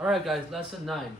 Alright guys, lesson 9.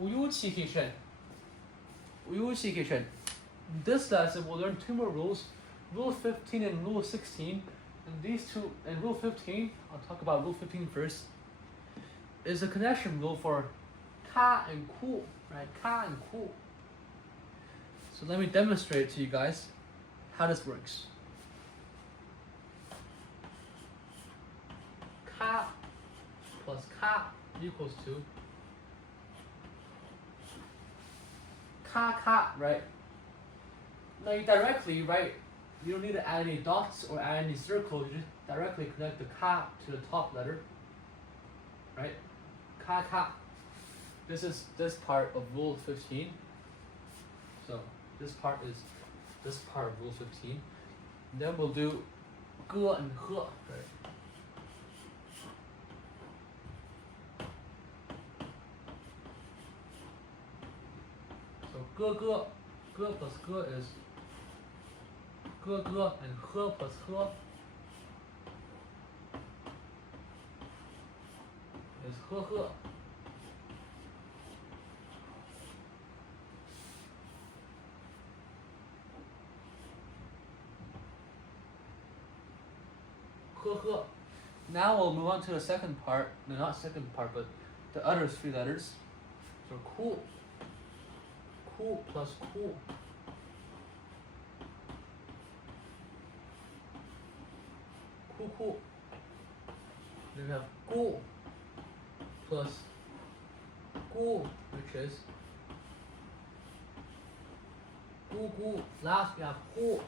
우유치기션. This lesson we'll learn two more rules, Rule 15 and Rule 16. And these two, and Rule 15, I'll talk about Rule 15 first, is a connection rule for ka and ku, right? Ka and ku. So let me demonstrate to you guys how this works. Ka plus ka equals to ka, right? Now you directly, right? You don't need to add any dots or add any circles. You just directly connect the ka to the top letter, right? Ka. This is this part of Rule 15. So this part is this part of Rule 15. And then we'll do ge and he, right? So ge plus ge is ge, and he plus he is he. Now we'll move on to the second part. No, not second part, but the other three letters. So ku plus ku. Ku. Then we have gu plus gu, which is gu. Last we have hu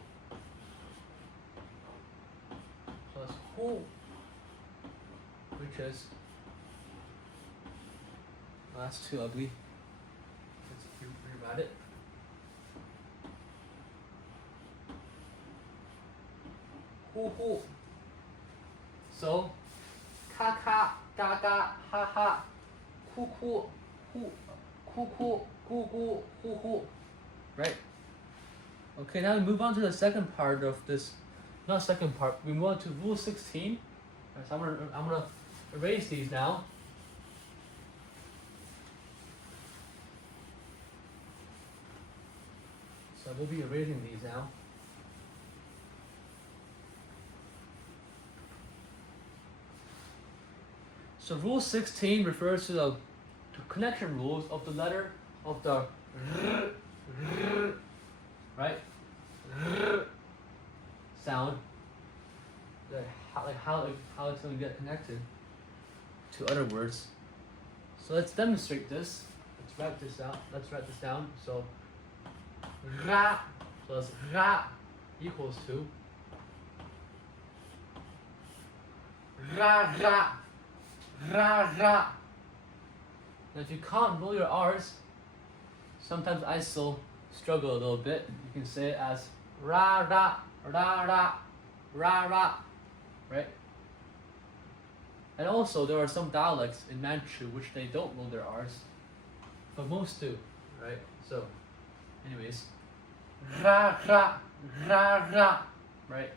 plus hu, which is, oh, that's too ugly. Let's rewrite it. Hu. So ka, ga, ha, ku, hu, gu, right? Okay, now we move on to the second part of this. Not second part. We move on to Rule 16. Right, so I'm gonna erase these now. So we'll be erasing these now. So Rule 16 refers to the connection rules of the letter of the right sound, like how it's going to get connected to other words. So let's demonstrate this. Let's write this down. So ra plus ra equals to ra. Now if you can't roll your R's, sometimes I still struggle a little bit. You can say it as ra, right? And also there are some dialects in Manchu which they don't roll their R's, but most do, right? So anyways, ra, right?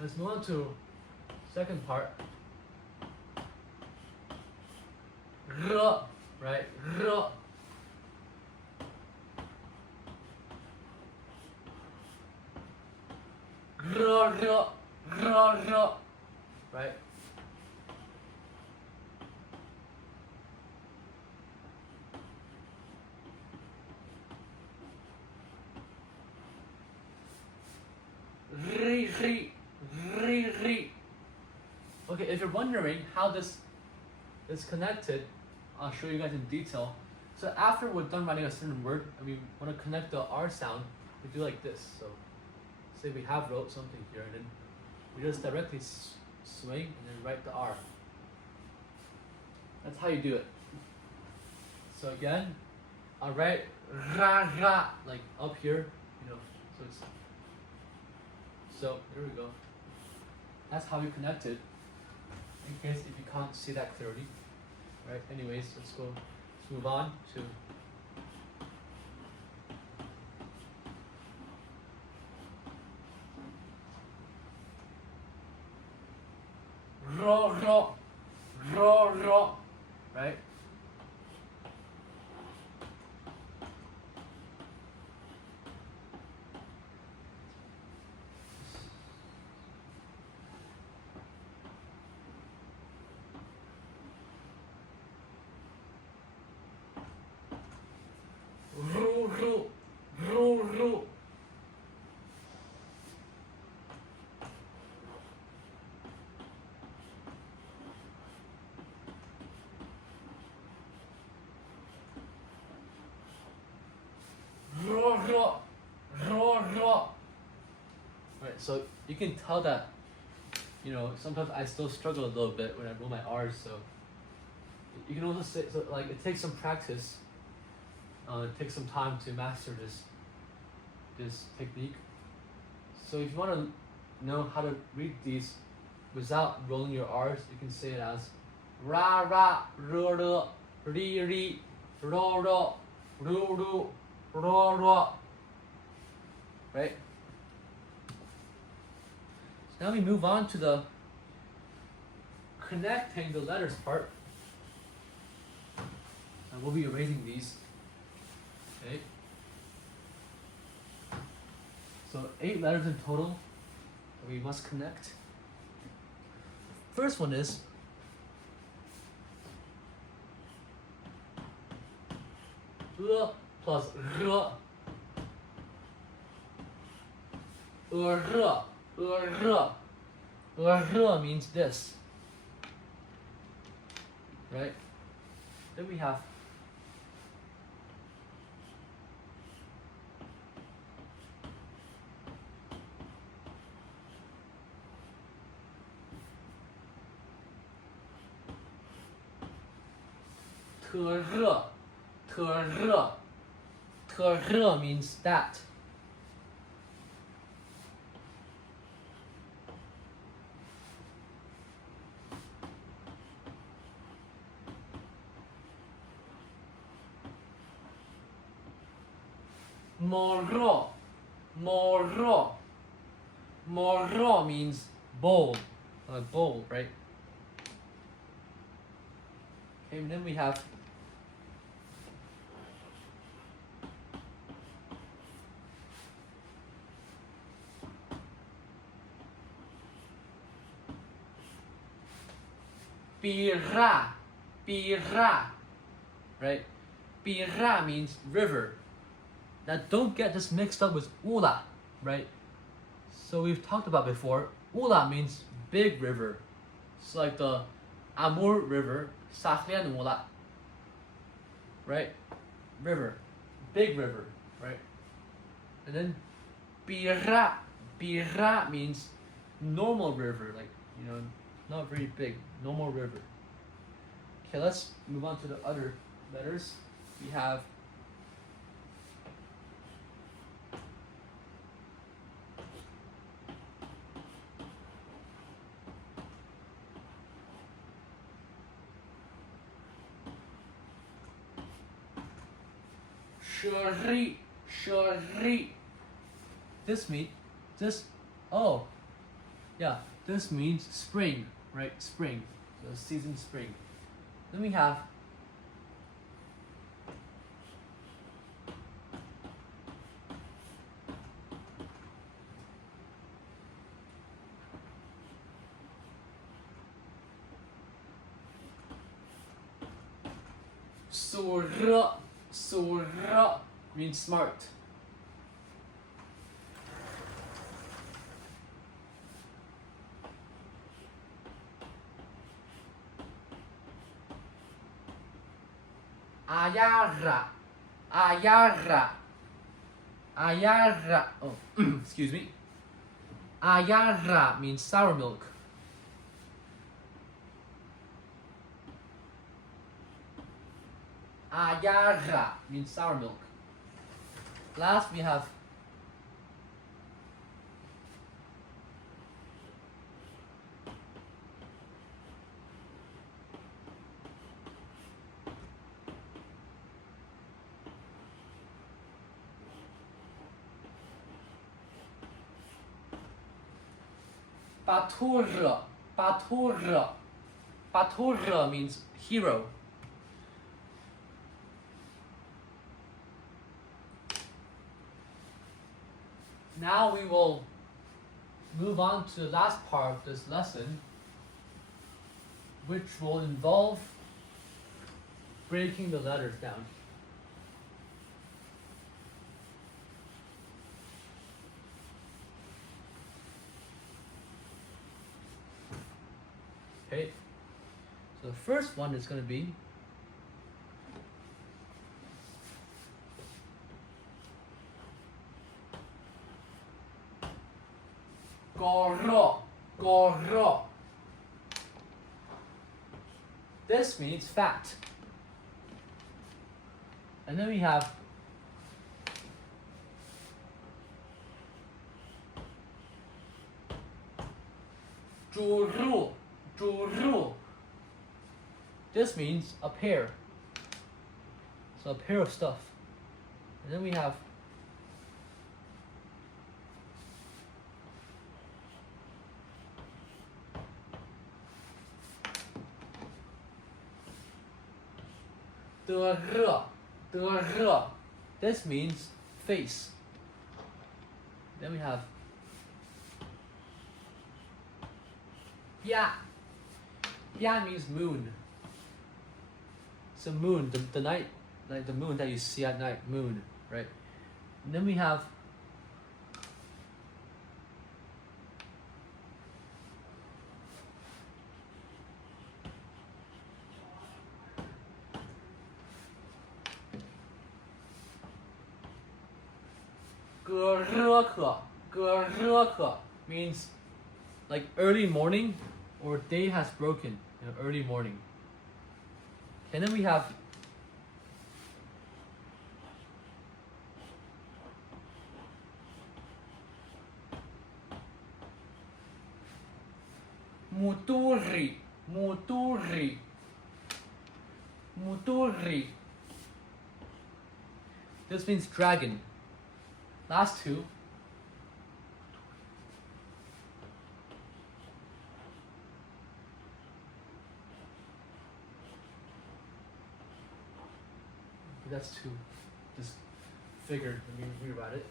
Let's move on to second part. R, right? R. Right? Ri. Okay, if you're wondering how this is connected, I'll show you guys in detail. So after we're done writing a certain word and we want to connect the R sound, we do like this. So say we have wrote something here and then we just directly swing and then write the R. That's how you do it. So again, I'll write ra like up here, so there we go. That's how we connect it. In case if you can't see that clearly. Right, anyways, let's move on to right? Right, so you can tell that, sometimes I still struggle a little bit when I roll my R's, so you can also say, so like it takes some practice, it takes some time to master this technique. So if you want to know how to read these without rolling your R's, you can say it as ra ra, ro ri ri, ro ru ro, right? So now we move on to the connecting the letters part. And we'll be erasing these. Okay. So 8 letters in total that we must connect. First one is plus means this, right? Then we have means that. Moro means bold, bold, right? Okay, and then we have Bira, right? Bira means river. Now don't get this mixed up with Ula, right? So we've talked about before, Ula means big river. It's like the Amur River, Saklian Ula, right? River, big river, right? And then Bira means normal river, like, not very big, normal river. Okay, let's move on to the other letters. We have Shuri. This means spring, right? Spring, the season spring. Then we have Sura means smart. Ayara. Oh, excuse me. Ayara means sour milk. Ayara means sour milk. Last we have Batura. Batura. Batura means hero. Now we will move on to the last part of this lesson, which will involve breaking the letters down. Okay, so the first one is going to be Goro. Goro. This means fat. And then we have Zhuru. Zhuru. This means a pair. So a pair of stuff. And then we have de. This means face. Then we have Ya. Ya means moon. So moon, the night, like the moon that you see at night, moon, right? And then we have Gereke means like early morning or day has broken, early morning. And then we have Muturi. Muturi. Muturi. This means dragon. Last two. That's two. Just figured when you read about it.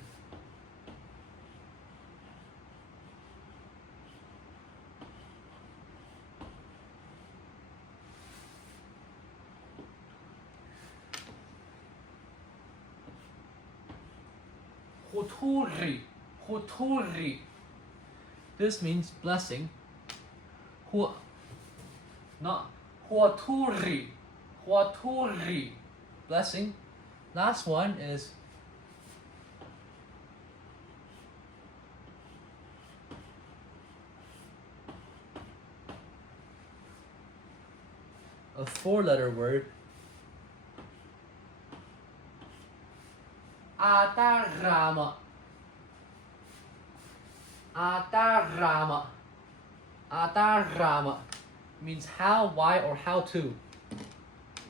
Hoturi. Hoturi. This means blessing. Not Huaturi. Huaturi. Blessing. Last one is a 4-letter word. Atarama. Atarama. Atarama means how, why, or how to.